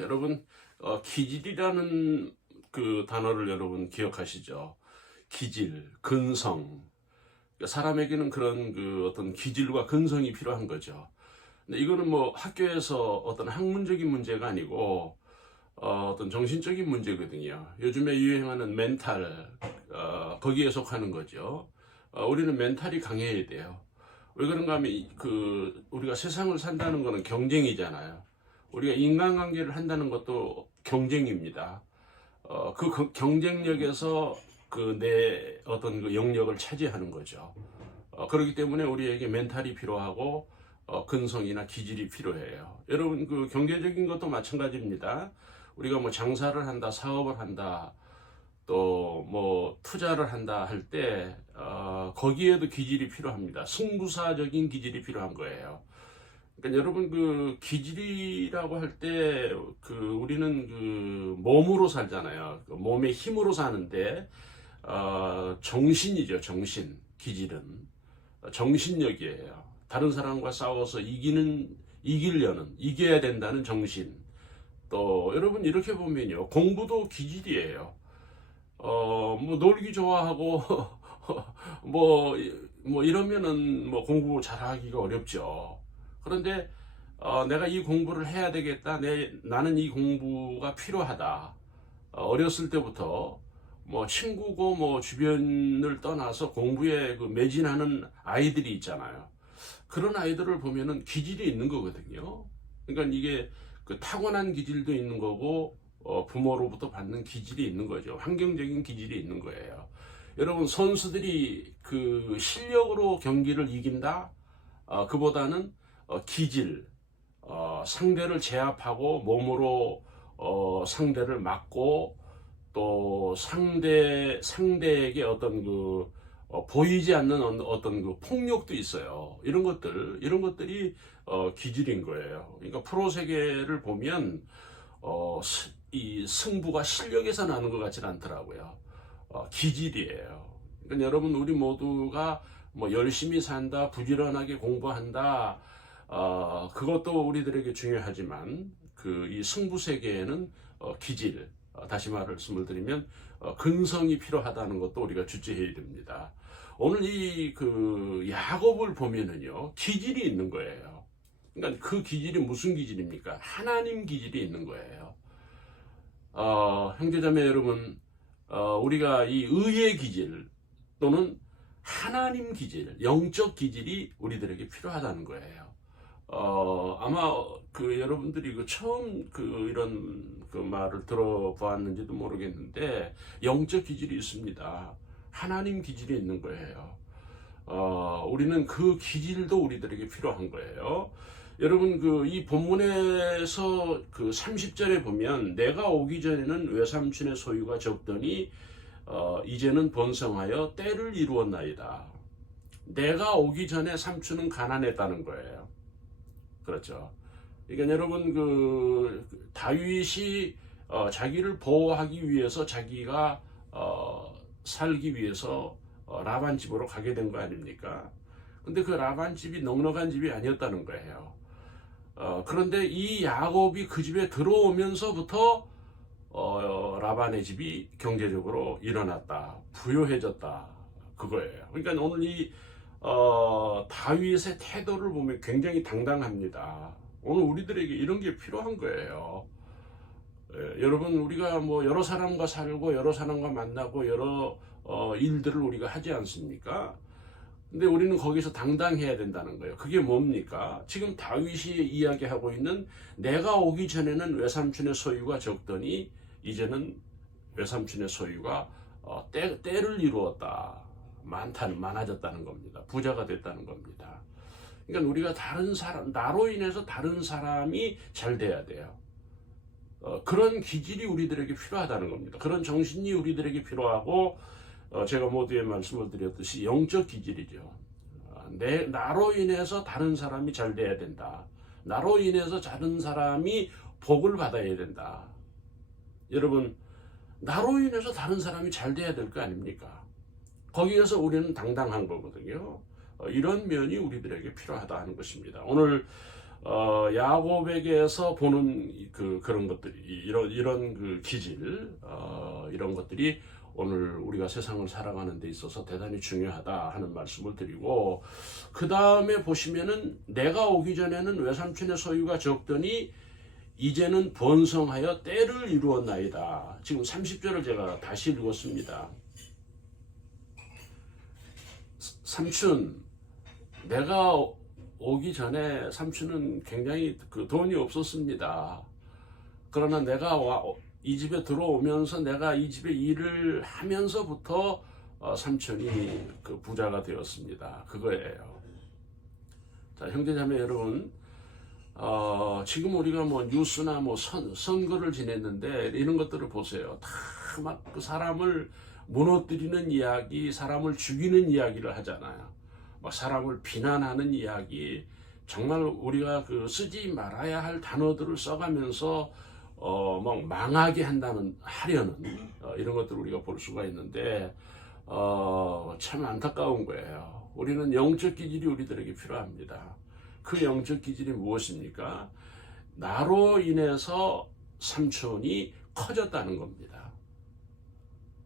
여러분, 기질이라는 그 단어를 여러분 기억하시죠? 기질, 근성. 그러니까 사람에게는 그런 그 어떤 기질과 근성이 필요한 거죠. 근데 이거는 뭐 학교에서 어떤 학문적인 문제가 아니고 어떤 정신적인 문제거든요. 요즘에 유행하는 멘탈, 거기에 속하는 거죠. 우리는 멘탈이 강해야 돼요. 왜 그런가 하면 우리가 세상을 산다는 거는 경쟁이잖아요. 우리가 인간관계를 한다는 것도 경쟁입니다. 그 경쟁력에서 그 내 어떤 그 영역을 차지하는 거죠. 그렇기 때문에 우리에게 멘탈이 필요하고 근성이나 기질이 필요해요. 여러분, 그 경제적인 것도 마찬가지입니다. 우리가 뭐 장사를 한다, 사업을 한다, 또 뭐 투자를 한다 할 때 거기에도 기질이 필요합니다. 승부사적인 기질이 필요한 거예요. 그러니까 여러분, 그 기질이라고 할 때 그 우리는 그 몸으로 살잖아요. 그 몸의 힘으로 사는데 정신이죠. 정신. 기질은 정신력이에요. 다른 사람과 싸워서 이기려는, 이겨야 된다는 정신. 또 여러분, 이렇게 보면요, 공부도 기질이에요. 뭐 놀기 좋아하고 뭐, 이러면은 뭐 공부 잘하기가 어렵죠. 그런데 내가 이 공부를 해야 되겠다. 나는 이 공부가 필요하다. 어렸을 때부터 뭐 친구고 뭐 주변을 떠나서 공부에 그 매진하는 아이들이 있잖아요. 그런 아이들을 보면은 기질이 있는 거거든요. 그러니까 이게 그 타고난 기질도 있는 거고 부모로부터 받는 기질이 있는 거죠. 환경적인 기질이 있는 거예요. 여러분, 선수들이 그 실력으로 경기를 이긴다? 그보다는 기질, 상대를 제압하고 몸으로 상대를 막고, 또 상대에게 어떤 그 보이지 않는 어떤 그 폭력도 있어요. 이런 것들이 기질인 거예요. 그러니까 프로 세계를 보면 이 승부가 실력에서 나는 것 같지는 않더라고요. 기질이에요. 그러니까 여러분, 우리 모두가 뭐 열심히 산다, 부지런하게 공부한다, 그것도 우리들에게 중요하지만 그 이 승부 세계에는 기질, 다시 말씀을 드리면 근성이 필요하다는 것도 우리가 주체해야 됩니다. 오늘 이 그 야곱을 보면은요, 기질이 있는 거예요. 그러니까 그 기질이 무슨 기질입니까? 하나님 기질이 있는 거예요. 형제자매 여러분, 우리가 이 의의 기질 또는 하나님 기질, 영적 기질이 우리들에게 필요하다는 거예요. 아마 그 여러분들이 그 처음 그 이런 그 말을 들어보았는지도 모르겠는데, 영적 기질이 있습니다. 하나님 기질이 있는 거예요. 우리는 그 기질도 우리들에게 필요한 거예요. 여러분, 그 이 본문에서 그 30절에 보면, 내가 오기 전에는 외삼촌의 소유가 적더니 이제는 번성하여 때를 이루었나이다. 내가 오기 전에 삼촌은 가난했다는 거예요. 그렇죠. 그러니까 여러분, 그 다윗이 자기를 보호하기 위해서, 자기가 살기 위해서 라반 집으로 가게 된 거 아닙니까? 근데 그 라반 집이 넉넉한 집이 아니었다는 거예요. 그런데 이 야곱이 그 집에 들어오면서부터 라반의 집이 경제적으로 일어났다, 부유해졌다, 그거예요. 그러니까 오늘 이 다윗의 태도를 보면 굉장히 당당합니다. 오늘 우리들에게 이런 게 필요한 거예요. 여러분, 우리가 뭐 여러 사람과 살고 여러 사람과 만나고 여러 일들을 우리가 하지 않습니까? 근데 우리는 거기서 당당해야 된다는 거예요. 그게 뭡니까? 지금 다윗이 이야기하고 있는, 내가 오기 전에는 외삼촌의 소유가 적더니 이제는 외삼촌의 소유가 때를 이루었다. 많아졌다는 겁니다. 부자가 됐다는 겁니다. 그러니까 우리가 나로 인해서 다른 사람이 잘 돼야 돼요. 그런 기질이 우리들에게 필요하다는 겁니다. 그런 정신이 우리들에게 필요하고, 제가 모두에 말씀을 드렸듯이 영적 기질이죠. 나로 인해서 다른 사람이 잘 돼야 된다. 나로 인해서 다른 사람이 복을 받아야 된다. 여러분, 나로 인해서 다른 사람이 잘 돼야 될 거 아닙니까? 거기에서 우리는 당당한 거거든요. 이런 면이 우리들에게 필요하다 하는 것입니다. 오늘 야곱에게서 보는 그런 것들이 이런 그 기질 이런 것들이 오늘 우리가 세상을 살아가는 데 있어서 대단히 중요하다 하는 말씀을 드리고, 그 다음에 보시면은 내가 오기 전에는 외삼촌의 소유가 적더니 이제는 번성하여 때를 이루었나이다. 지금 30절을 제가 다시 읽었습니다. 삼촌, 내가 오기 전에 삼촌은 굉장히 그 돈이 없었습니다. 그러나 내가 이 집에 들어오면서 내가 이 집에 일을 하면서부터 삼촌이 그 부자가 되었습니다. 그거예요. 자, 형제자매 여러분, 지금 우리가 뭐 뉴스나 뭐 선거를 지냈는데 이런 것들을 보세요. 다 막 그 사람을 무너뜨리는 이야기, 사람을 죽이는 이야기를 하잖아요. 막 사람을 비난하는 이야기, 정말 우리가 그 쓰지 말아야 할 단어들을 써가면서 막 망하게 하려는 이런 것들을 우리가 볼 수가 있는데 참 안타까운 거예요. 우리는 영적 기질이 우리들에게 필요합니다. 그 영적 기질이 무엇입니까? 나로 인해서 삼촌이 커졌다는 겁니다.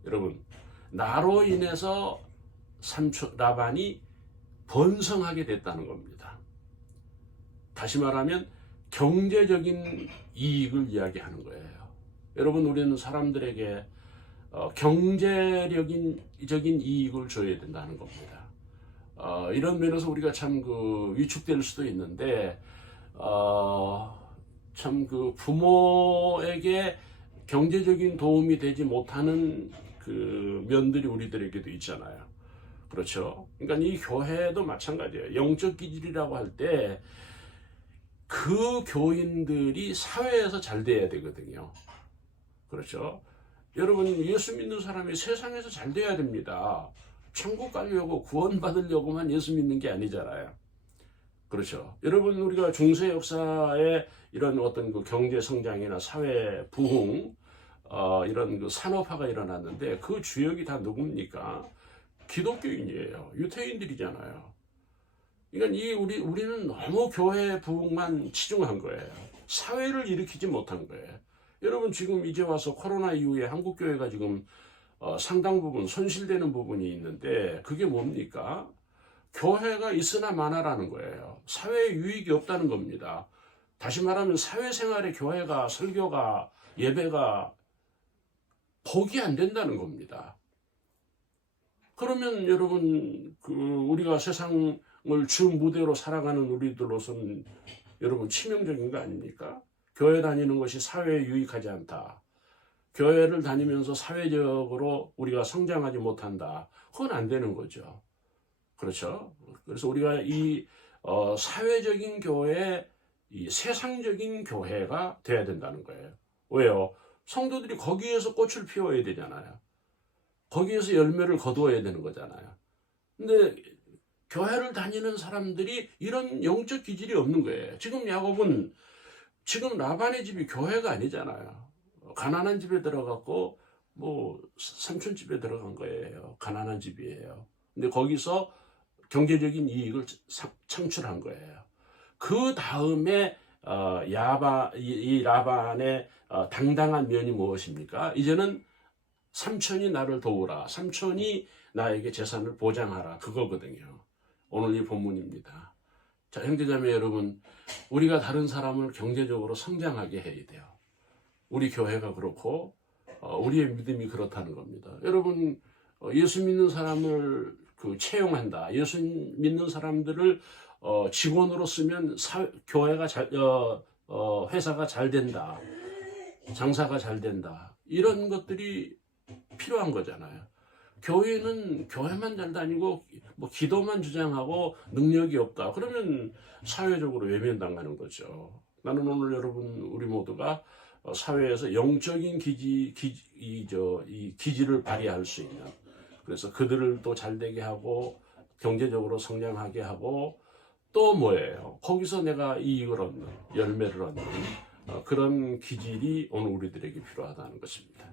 여러분, 나로 인해서 라반이 번성하게 됐다는 겁니다. 다시 말하면 경제적인 이익을 이야기하는 거예요. 여러분, 우리는 사람들에게 경제적인 이익을 줘야 된다는 겁니다. 이런 면에서 우리가 참 그 위축될 수도 있는데, 참 그 부모에게 경제적인 도움이 되지 못하는 그 면들이 우리들에게도 있잖아요. 그렇죠? 그러니까 이 교회도 마찬가지예요. 영적 기질이라고 할 때 그 교인들이 사회에서 잘 돼야 되거든요. 그렇죠? 여러분, 예수 믿는 사람이 세상에서 잘 돼야 됩니다. 천국 가려고 구원받으려고만 예수 믿는 게 아니잖아요. 그렇죠? 여러분, 우리가 중세 역사에 이런 어떤 그 경제 성장이나 사회 부흥, 이런 그 산업화가 일어났는데 그 주역이 다 누굽니까? 기독교인이에요. 유태인들이잖아요. 그러니까 우리는 너무 교회 부흥만 치중한 거예요. 사회를 일으키지 못한 거예요. 여러분, 지금 이제 와서 코로나 이후에 한국 교회가 지금 상당 부분 손실되는 부분이 있는데 그게 뭡니까? 교회가 있으나 마나라는 거예요. 사회에 유익이 없다는 겁니다. 다시 말하면 사회생활에 교회가, 설교가, 예배가 복이 안 된다는 겁니다. 그러면 여러분, 우리가 세상을 주 무대로 살아가는 우리들로서는 여러분 치명적인 거 아닙니까? 교회 다니는 것이 사회에 유익하지 않다. 교회를 다니면서 사회적으로 우리가 성장하지 못한다. 그건 안 되는 거죠. 그렇죠? 그래서 우리가 이 사회적인 교회, 이 세상적인 교회가 돼야 된다는 거예요. 왜요? 성도들이 거기에서 꽃을 피워야 되잖아요. 거기에서 열매를 거두어야 되는 거잖아요. 근데 교회를 다니는 사람들이 이런 영적 기질이 없는 거예요. 지금 야곱은 지금 라반의 집이 교회가 아니잖아요. 가난한 집에 들어갔고 뭐 삼촌 집에 들어간 거예요. 가난한 집이에요. 근데 거기서 경제적인 이익을 창출한 거예요. 그 다음에 이 라반의 당당한 면이 무엇입니까? 이제는 삼촌이 나를 도우라. 삼촌이 나에게 재산을 보장하라. 그거거든요. 오늘 이 본문입니다. 자, 형제자매 여러분, 우리가 다른 사람을 경제적으로 성장하게 해야 돼요. 우리 교회가 그렇고 우리의 믿음이 그렇다는 겁니다. 여러분, 예수 믿는 사람을 채용한다. 예수 믿는 사람들을 직원으로 쓰면 교회가 회사가 잘 된다. 장사가 잘 된다. 이런 것들이 필요한 거잖아요. 교회는 교회만 잘 다니고 뭐 기도만 주장하고 능력이 없다. 그러면 사회적으로 외면당하는 거죠. 나는 오늘 여러분 우리 모두가 사회에서 영적인 기질을 발휘할 수 있는, 그래서 그들을 또 잘되게 하고 경제적으로 성장하게 하고 또 뭐예요? 거기서 내가 이익을 얻는, 열매를 얻는 그런 기질이 오늘 우리들에게 필요하다는 것입니다.